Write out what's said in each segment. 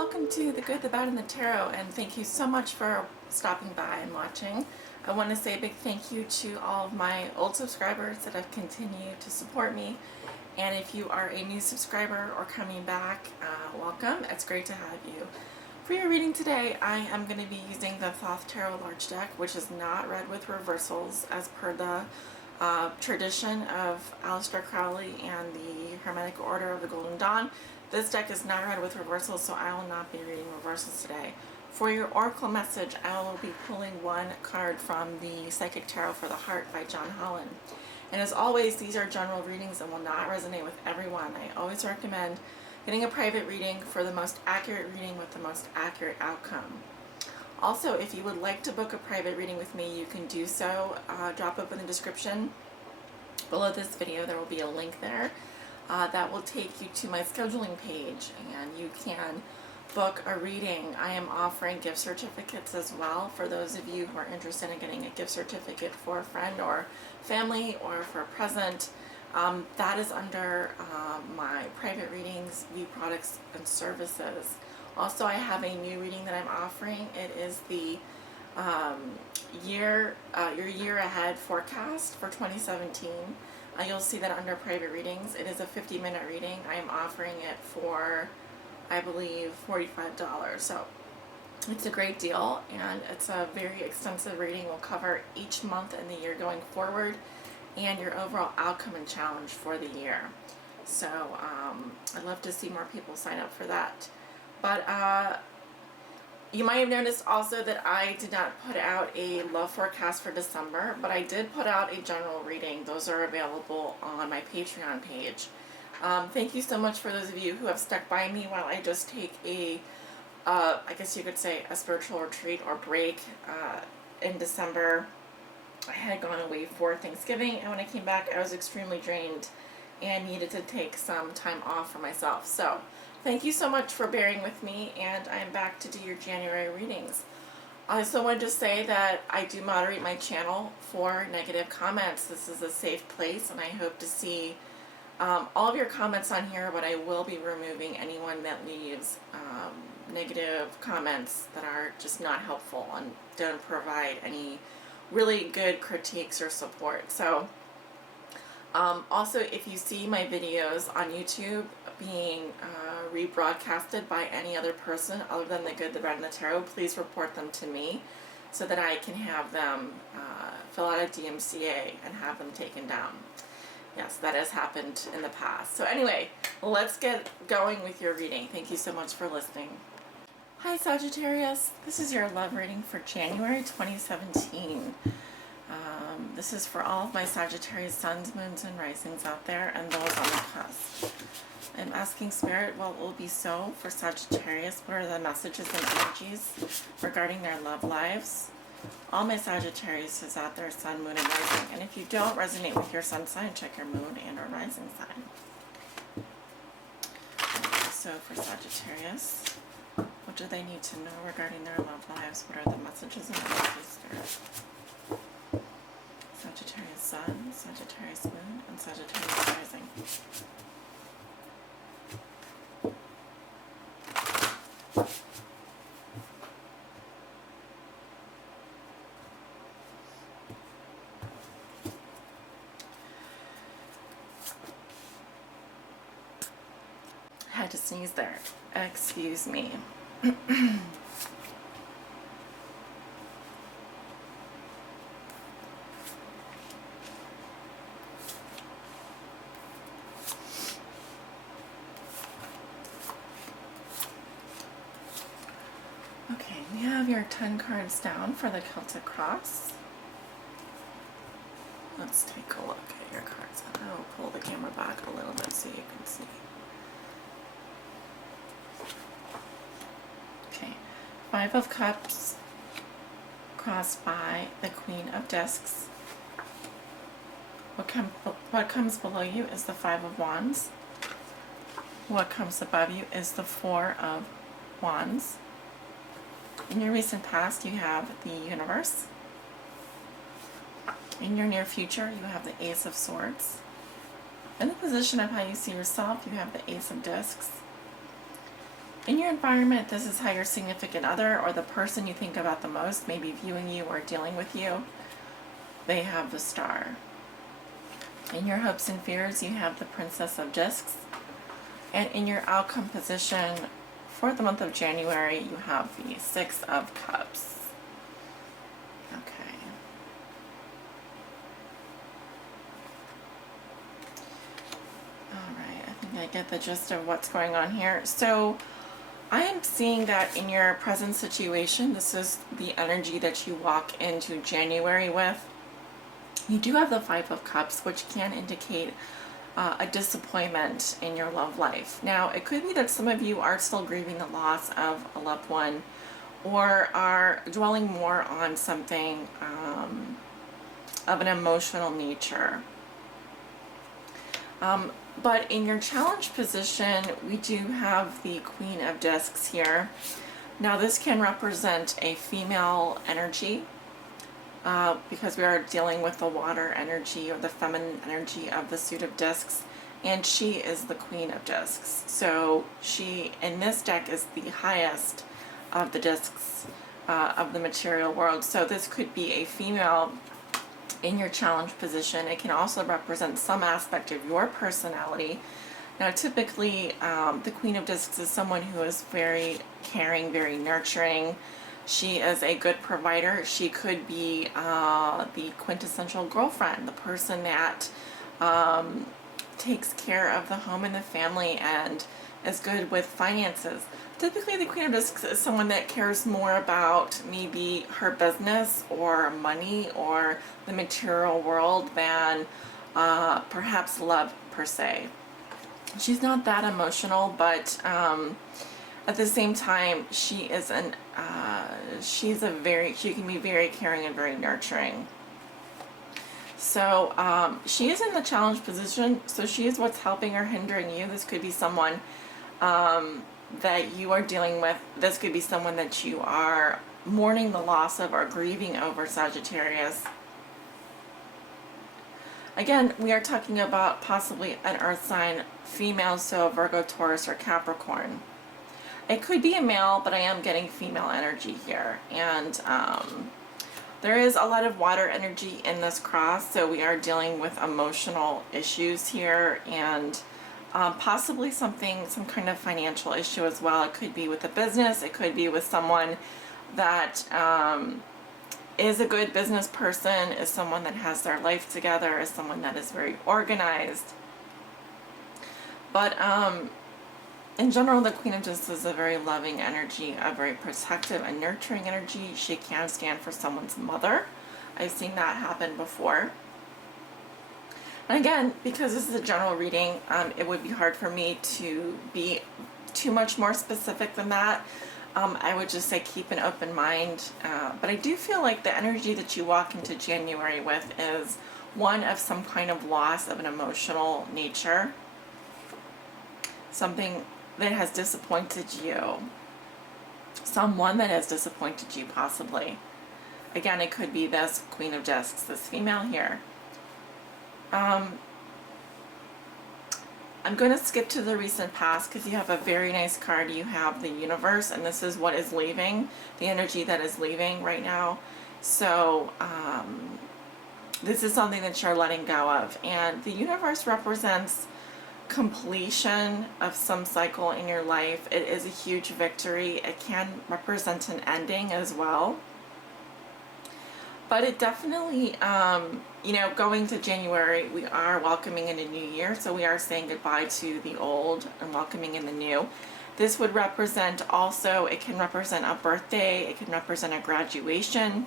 welcome to The Good, the Bad, and the Tarot, and thank you so much for stopping by and watching. I want to say a big thank you to all of my old subscribers that have continued to support me, and if you are a new subscriber or coming back, welcome. It's great to have you. For your reading today, I am going to be using the Thoth Tarot Large Deck, which is not read with reversals as per the tradition of Aleister Crowley and the Hermetic Order of the Golden Dawn. This deck is not read with reversals, so I will not be reading reversals today. For your oracle message, I will be pulling one card from the Psychic Tarot for the Heart by John Holland. And as always, these are general readings and will not resonate with everyone. I always recommend getting a private reading for the most accurate reading with the most accurate outcome. Also, if you would like to book a private reading with me, you can do so. Drop up in the description below this video. There will be a link there that will take you to my scheduling page, and you can book a reading. I am offering gift certificates as well for those of you who are interested in getting a gift certificate for a friend or family or for a present. That is under my private readings, view products and services. Also, I have a new reading that I'm offering. It is the your year ahead forecast for 2017. You'll see that under private readings. It is a 50-minute reading. I am offering it for, I believe, $45. So it's a great deal, and it's a very extensive reading. Will cover each month in the year going forward and your overall outcome and challenge for the year. So I'd love to see more people sign up for that. But you might have noticed also that I did not put out a love forecast for December, but I did put out a general reading. Those are available on my Patreon page. Thank you so much for those of you who have stuck by me while I just take a, I guess you could say, a spiritual retreat or break in December. I had gone away for Thanksgiving, and when I came back, I was extremely drained and needed to take some time off for myself. So thank you so much for bearing with me, and I'm back to do your January readings. I also wanted to say that I do moderate my channel for negative comments. This is a safe place, and I hope to see all of your comments on here, but I will be removing anyone that leaves negative comments that are just not helpful and don't provide any really good critiques or support. So also, if you see my videos on YouTube being rebroadcasted by any other person other than The Good, the Bad, and the Tarot, please report them to me so that I can have them fill out a DMCA and have them taken down. Yes, that has happened in the past. So anyway, let's get going with your reading. Thank you so much for listening. Hi Sagittarius, this is your love reading for January 2017. This is for all of my Sagittarius suns, moons, and risings out there, and those on the cusp. I'm asking Spirit, what will be so for Sagittarius? What are the messages and energies regarding their love lives? All my Sagittarius is out there, sun, moon, and rising. And if you don't resonate with your sun sign, check your moon and or rising sign. So for Sagittarius, what do they need to know regarding their love lives? What are the messages and energies, Spirit? Sagittarius sun, Sagittarius moon, and Sagittarius rising. Had to sneeze there. Excuse me. Okay, we have your 10 cards down for the Celtic Cross. Let's take a look at your cards. I'll pull the camera back a little bit so you can see. Okay, 5 of Cups crossed by the Queen of Discs. What comes below you is the 5 of Wands. What comes above you is the 4 of Wands. In your recent past, you have the Universe. In your near future, you have the Ace of In the position of how you see yourself, you have the Ace of Discs. In your environment, this is how your significant other or the person you think about the most may be viewing you or dealing with you. They have the Star. In your hopes and fears, you have the Princess of Discs. And in your outcome position for the month of January, you have the Six of Cups. Okay. All right, I think I get the gist of what's going on here. So I am seeing that in your present situation, this is the energy that you walk into January with. You do have the Five of Cups, which can indicate a disappointment in your love life. Now, it could be that some of you are still grieving the loss of a loved one, or are dwelling more on something of an emotional nature. But in your challenge position, we do have the Queen of Discs here. Now, this can represent a female energy, because we are dealing with the water energy or the feminine energy of the suit of discs, and she is the Queen of Discs. So she, in this deck, is the highest of the discs of the material world. So this could be a female in your challenge position. It can also represent some aspect of your personality. Now, typically, the Queen of Discs is someone who is very caring, very nurturing. She is a good provider. She could be the quintessential girlfriend, the person that takes care of the home and the family and is good with finances. Typically, the Queen of Discs is someone that cares more about maybe her business or money or the material world than perhaps love per se. She's not that emotional, but at the same time, she can be very caring and very nurturing. So she is in the challenge position, so she is what's helping or hindering you. This could be someone that you are dealing with. This could be someone that you are mourning the loss of or grieving over, Sagittarius. Again, we are talking about possibly an earth sign, female, so Virgo, Taurus, or Capricorn. It could be a male, but I am getting female energy here. And there is a lot of water energy in this cross, so we are dealing with emotional issues here, and possibly some kind of financial issue as well. It could be with a business. It could be with someone that is a good business person, is someone that has their life together, is someone that is very organized. But in general, the Queen of Discs is a very loving energy, a very protective and nurturing energy. She can stand for someone's mother. I've seen that happen before. And again, because this is a general reading, it would be hard for me to be too much more specific than that. I would just say keep an open mind. But I do feel like the energy that you walk into January with is one of some kind of loss of an emotional nature. Something that has disappointed you. Someone that has disappointed you, possibly. Again, it could be this Queen of Discs, this female here. I'm going to skip to the recent past because you have a very nice card. You have the Universe, and this is what is leaving, the energy that is leaving right now. So this is something that you're letting go of. And the Universe represents completion of some cycle in your life. It is a huge victory. It can represent an ending as well. But it definitely, going to January, we are welcoming in a new year. So we are saying goodbye to the old and welcoming in the new. This would represent also, it can represent a birthday. It can represent a graduation.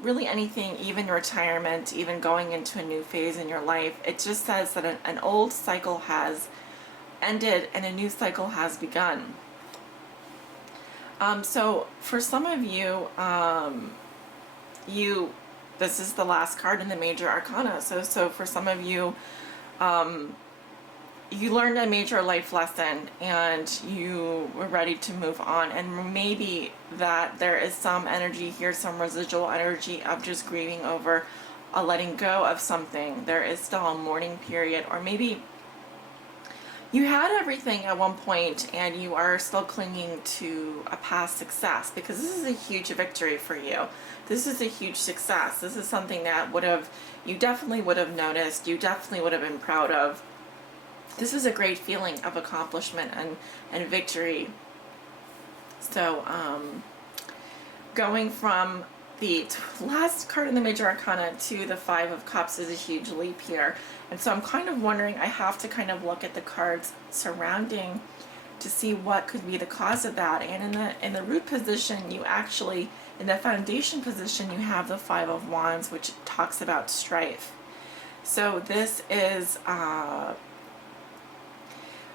Really anything, even retirement, even going into a new phase in your life. It just says that an old cycle has ended and a new cycle has begun. So for some of you, this is the last card in the major arcana. So for some of you, you learned a major life lesson and you were ready to move on, and maybe that there is some energy here, some residual energy of just grieving over a letting go of something. There is still a mourning period, or maybe You had everything at one point and you are still clinging to a past success, because this is a huge victory for you. This is a huge success. This is something that you definitely would have noticed, you definitely would have been proud of. This is a great feeling of accomplishment and victory. So, going from the last card in the Major Arcana to the Five of Cups is a huge leap here. And so I'm kind of wondering, I have to kind of look at the cards surrounding to see what could be the cause of that. And in the root position, you actually, in the foundation position, you have the Five of Wands, which talks about strife. So this is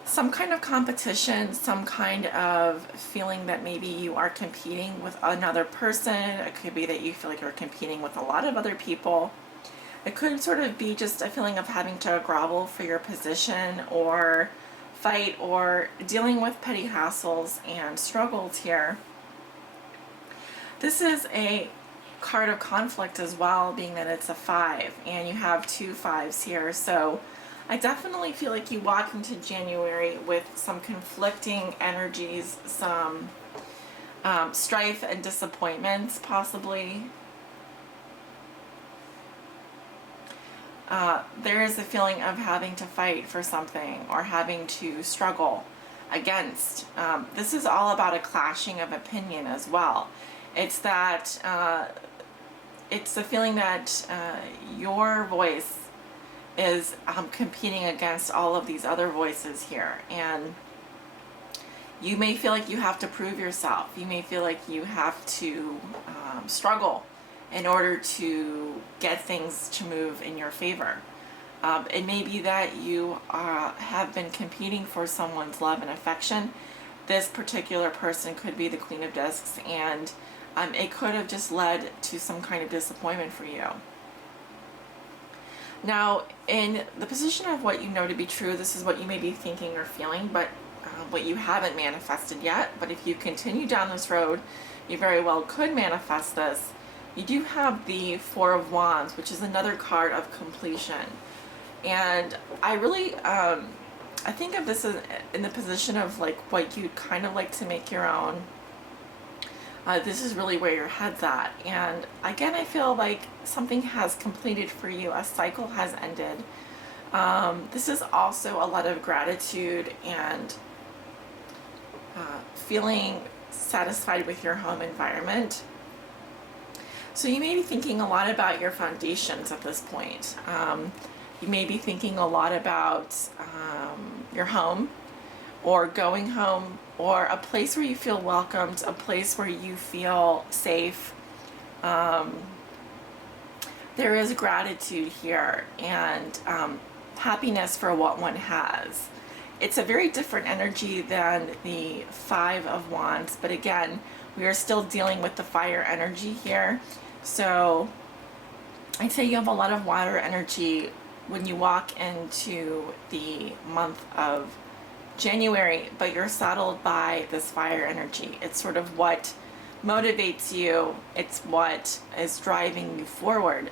some kind of competition, some kind of feeling that maybe you are competing with another person. It could be that you feel like you're competing with a lot of other people. It could sort of be just a feeling of having to grovel for your position or fight or dealing with petty hassles and struggles here. This is a card of conflict as well, being that it's a 5 and you have 2 5s here. So I definitely feel like you walk into January with some conflicting energies, some strife and disappointments possibly. There is a feeling of having to fight for something or having to struggle against. This is all about a clashing of opinion as well. It's that, it's the feeling that your voice is competing against all of these other voices here, and you may feel like you have to prove yourself. You may feel like you have to struggle in order to get things to move in your favor. It may be that you have been competing for someone's love and affection. This particular person could be the Queen of Discs, and it could have just led to some kind of disappointment for you. Now, in the position of what you know to be true, this is what you may be thinking or feeling, but what you haven't manifested yet. But if you continue down this road, you very well could manifest this. You do have the Four of Wands, which is another card of completion. And I really, I think of this as in the position of like what you'd kind of like to make your own. This is really where your head's at. And again, I feel like something has completed for you. A cycle has ended. This is also a lot of gratitude and feeling satisfied with your home environment. So you may be thinking a lot about your foundations at this point. You may be thinking a lot about your home, or going home, or a place where you feel welcomed, a place where you feel safe. There is gratitude here and happiness for what one has. It's a very different energy than the Five of Wands, but again, we are still dealing with the fire energy here. So I'd say you have a lot of water energy when you walk into the month of January, but you're saddled by this fire energy. It's sort of what motivates you. It's what is driving you forward.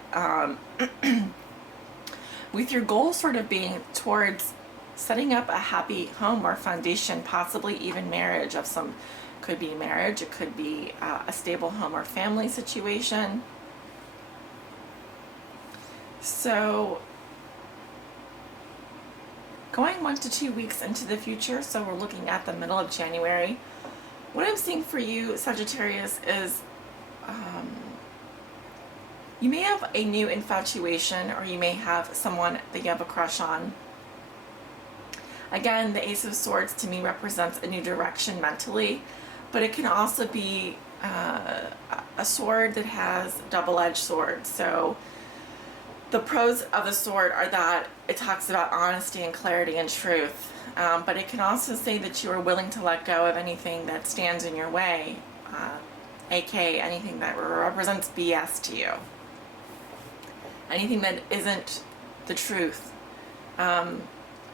With your goal sort of being towards setting up a happy home or foundation, possibly even marriage of some, could be marriage, it could be a stable home or family situation. So going 1 to 2 weeks into the future, so we're looking at the middle of January, what I'm seeing for you, Sagittarius, is you may have a new infatuation, or you may have someone that you have a crush on. Again, the Ace of Swords to me represents a new direction mentally, but it can also be a sword that has double-edged swords. So the pros of the sword are that it talks about honesty and clarity and truth, but it can also say that you are willing to let go of anything that stands in your way, aka anything that represents BS to you, anything that isn't the truth.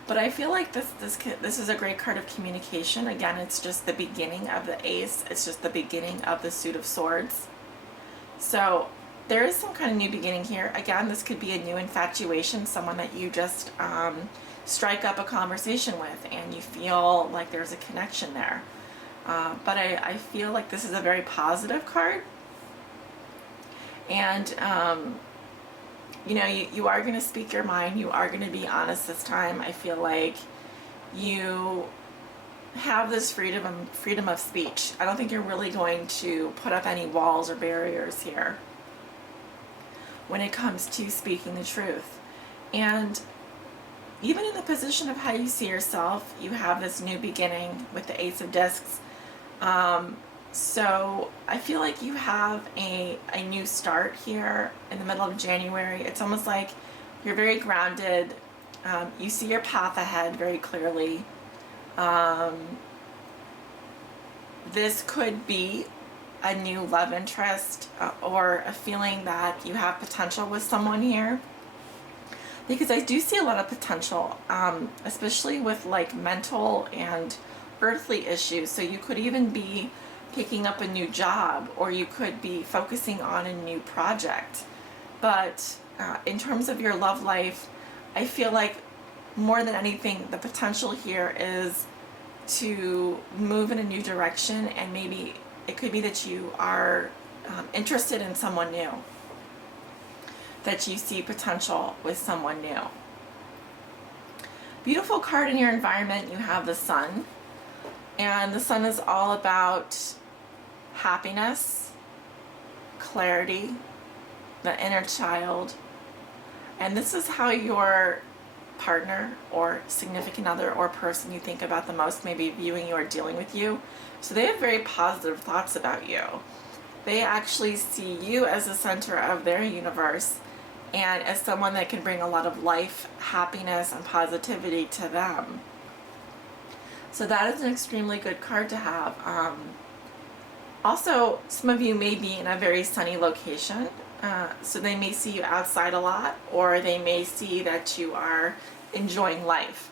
But I feel like this is a great card of communication. Again, it's just the beginning of the Ace. It's just the beginning of the Suit of Swords. So there is some kind of new beginning here. Again, this could be a new infatuation, someone that you just strike up a conversation with, and you feel like there's a connection there. But I feel like this is a very positive card. And, you are going to speak your mind. You are going to be honest this time. I feel like you have this freedom of speech. I don't think you're really going to put up any walls or barriers here when it comes to speaking the truth. And even in the position of how you see yourself, you have this new beginning with the Ace of Discs. So I feel like you have a new start here in the middle of January. It's almost like you're very grounded. You see your path ahead very clearly. This could be a new love interest, or a feeling that you have potential with someone here. Because I do see a lot of potential, especially with like mental and earthly issues. So you could even be picking up a new job, or you could be focusing on a new project. But in terms of your love life, I feel like more than anything, the potential here is to move in a new direction, and maybe it could be that you are interested in someone new, that you see potential with someone new. Beautiful card in your environment, you have the Sun. And the Sun is all about happiness, clarity, the inner child. And this is how your partner or significant other or person you think about the most may be viewing you or dealing with you. So they have very positive thoughts about you. They actually see you as the center of their universe, and as someone that can bring a lot of life, happiness, and positivity to them. So that is an extremely good card to have. Also, some of you may be in a very sunny location, so they may see you outside a lot, or they may see that you are enjoying life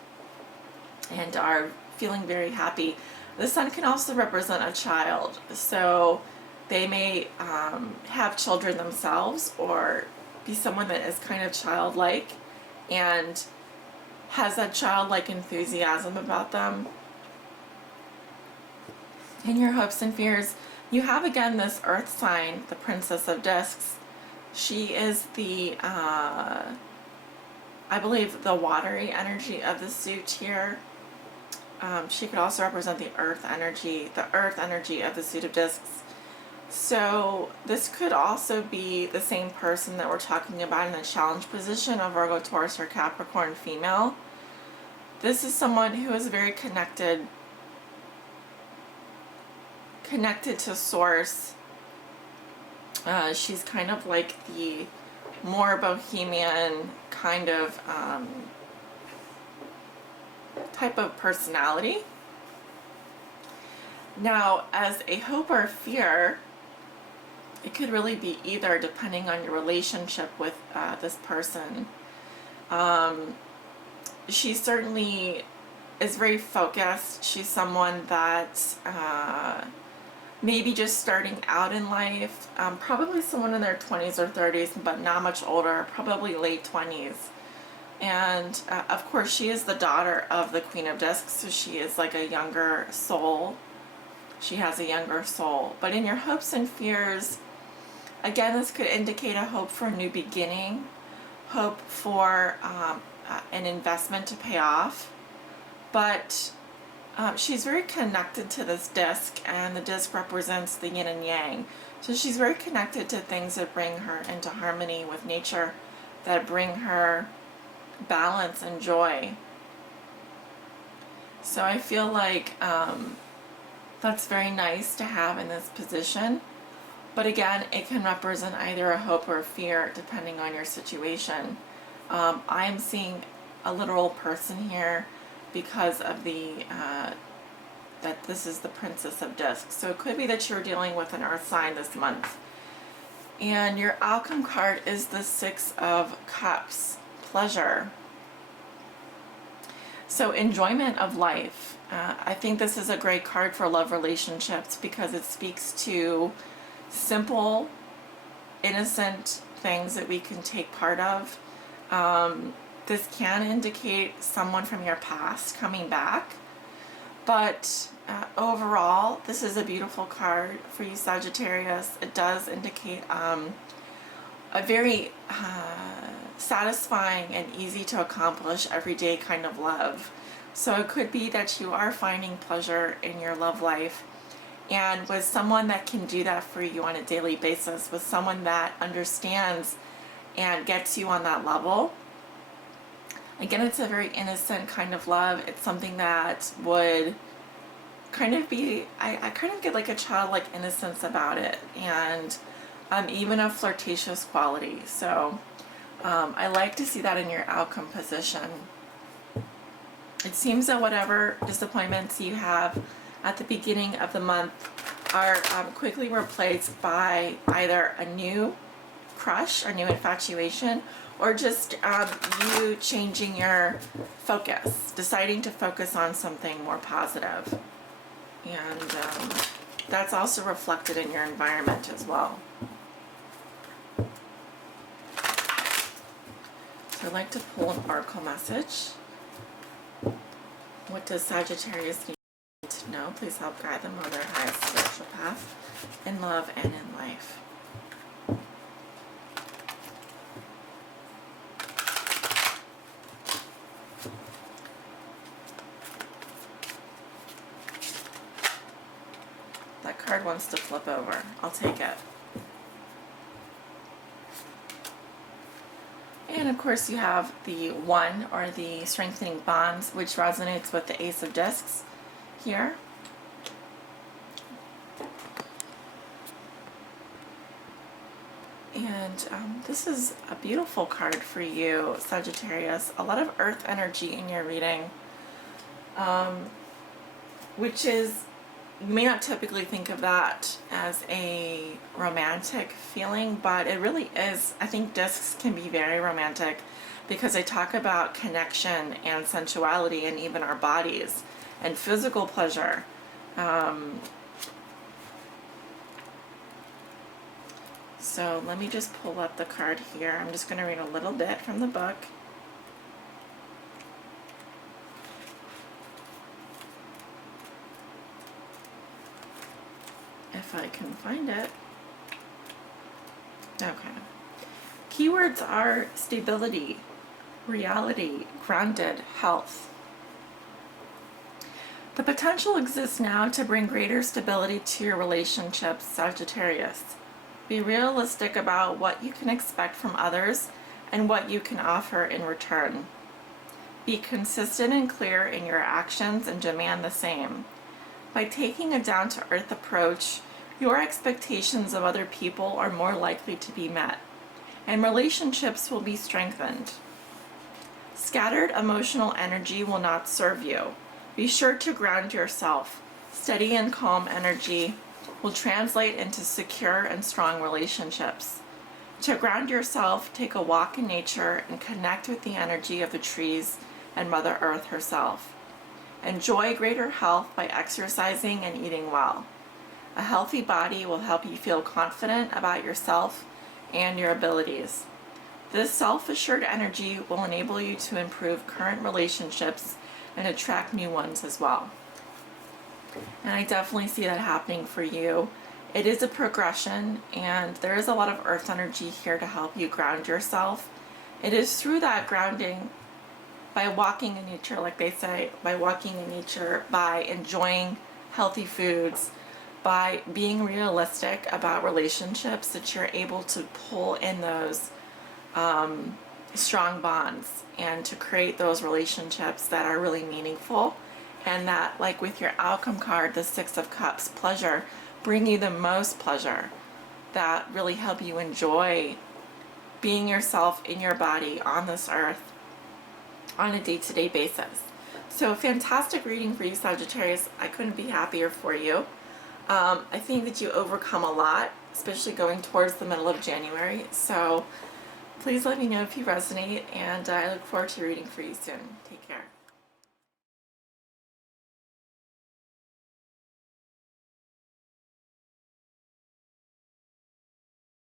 and are feeling very happy. The Sun can also represent a child, so they may have children themselves, or be someone that is kind of childlike and has that childlike enthusiasm about them. In your hopes and fears, you have again this earth sign, the Princess of Discs. She is the, I believe, the watery energy of the suit here. She could also represent the earth energy of the suit of discs. So this could also be the same person that we're talking about in the challenge position of Virgo, Taurus, or Capricorn female. This is someone who is very connected to source. She's kind of like the more bohemian kind of type of personality. Now, as a hope or fear, it could really be either, depending on your relationship with this person. She certainly is very focused. She's someone that maybe just starting out in life, probably someone in their 20s or 30s, but not much older, probably late 20s. And of course, she is the daughter of the Queen of Discs, so she is like a younger soul. She has a younger soul. But in your hopes and fears, again, this could indicate a hope for a new beginning, hope for an investment to pay off. But she's very connected to this disc, and the disc represents the yin and yang. So she's very connected to things that bring her into harmony with nature, that bring her balance and joy. So I feel like that's very nice to have in this position. But again, it can represent either a hope or a fear, depending on your situation. I am seeing a literal person here because of the that this is the Princess of Discs. So it could be that you're dealing with an earth sign this month. And your outcome card is the Six of Cups, pleasure. So enjoyment of life. I think this is a great card for love relationships because it speaks to simple, innocent things that we can take part of. This can indicate someone from your past coming back, but overall, this is a beautiful card for you, Sagittarius. It does indicate a very satisfying and easy to accomplish everyday kind of love. So it could be that you are finding pleasure in your love life, and with someone that can do that for you on a daily basis, with someone that understands and gets you on that level. Again, it's a very innocent kind of love. It's something that would kind of be, I kind of get like a childlike innocence about it, and even a flirtatious quality. So I like to see that in your outcome position. It seems that whatever disappointments you have at the beginning of the month are quickly replaced by either a new crush or new infatuation, or just you changing your focus, deciding to focus on something more positive. And that's also reflected in your environment as well. So I'd like to pull an oracle message. What does Sagittarius need to know? Please help guide them on their highest spiritual path in love and in life. That card wants to flip over. I'll take it. And of course you have the one, or the strengthening bonds, which resonates with the Ace of Discs here. And this is a beautiful card for you, Sagittarius. A lot of earth energy in your reading, which is, you may not typically think of that as a romantic feeling, but it really is. I think discs can be very romantic because they talk about connection and sensuality and even our bodies and physical pleasure. So let me just pull up the card here. I'm just going to read a little bit from the book. If I can find it. Okay. Keywords are stability, reality, grounded, health. The potential exists now to bring greater stability to your relationships, Sagittarius. Be realistic about what you can expect from others and what you can offer in return. Be consistent and clear in your actions and demand the same. By taking a down-to-earth approach, your expectations of other people are more likely to be met, and relationships will be strengthened. Scattered emotional energy will not serve you. Be sure to ground yourself. Steady and calm energy will translate into secure and strong relationships. To ground yourself, take a walk in nature and connect with the energy of the trees and Mother Earth herself. Enjoy greater health by exercising and eating well. A healthy body will help you feel confident about yourself and your abilities. This self-assured energy will enable you to improve current relationships and attract new ones as well. And I definitely see that happening for you. It is a progression, and there is a lot of earth energy here to help you ground yourself. It is through that grounding, by walking in nature, like they say, by walking in nature, by enjoying healthy foods, by being realistic about relationships, that you're able to pull in those strong bonds and to create those relationships that are really meaningful, and that, like with your outcome card, the Six of Cups, pleasure, bring you the most pleasure, that really help you enjoy being yourself in your body on this earth on a day-to-day basis. So fantastic reading for you, Sagittarius. I couldn't be happier for you. I think that you overcome a lot, especially going towards the middle of January. So please let me know if you resonate, and I look forward to reading for you soon. Take care.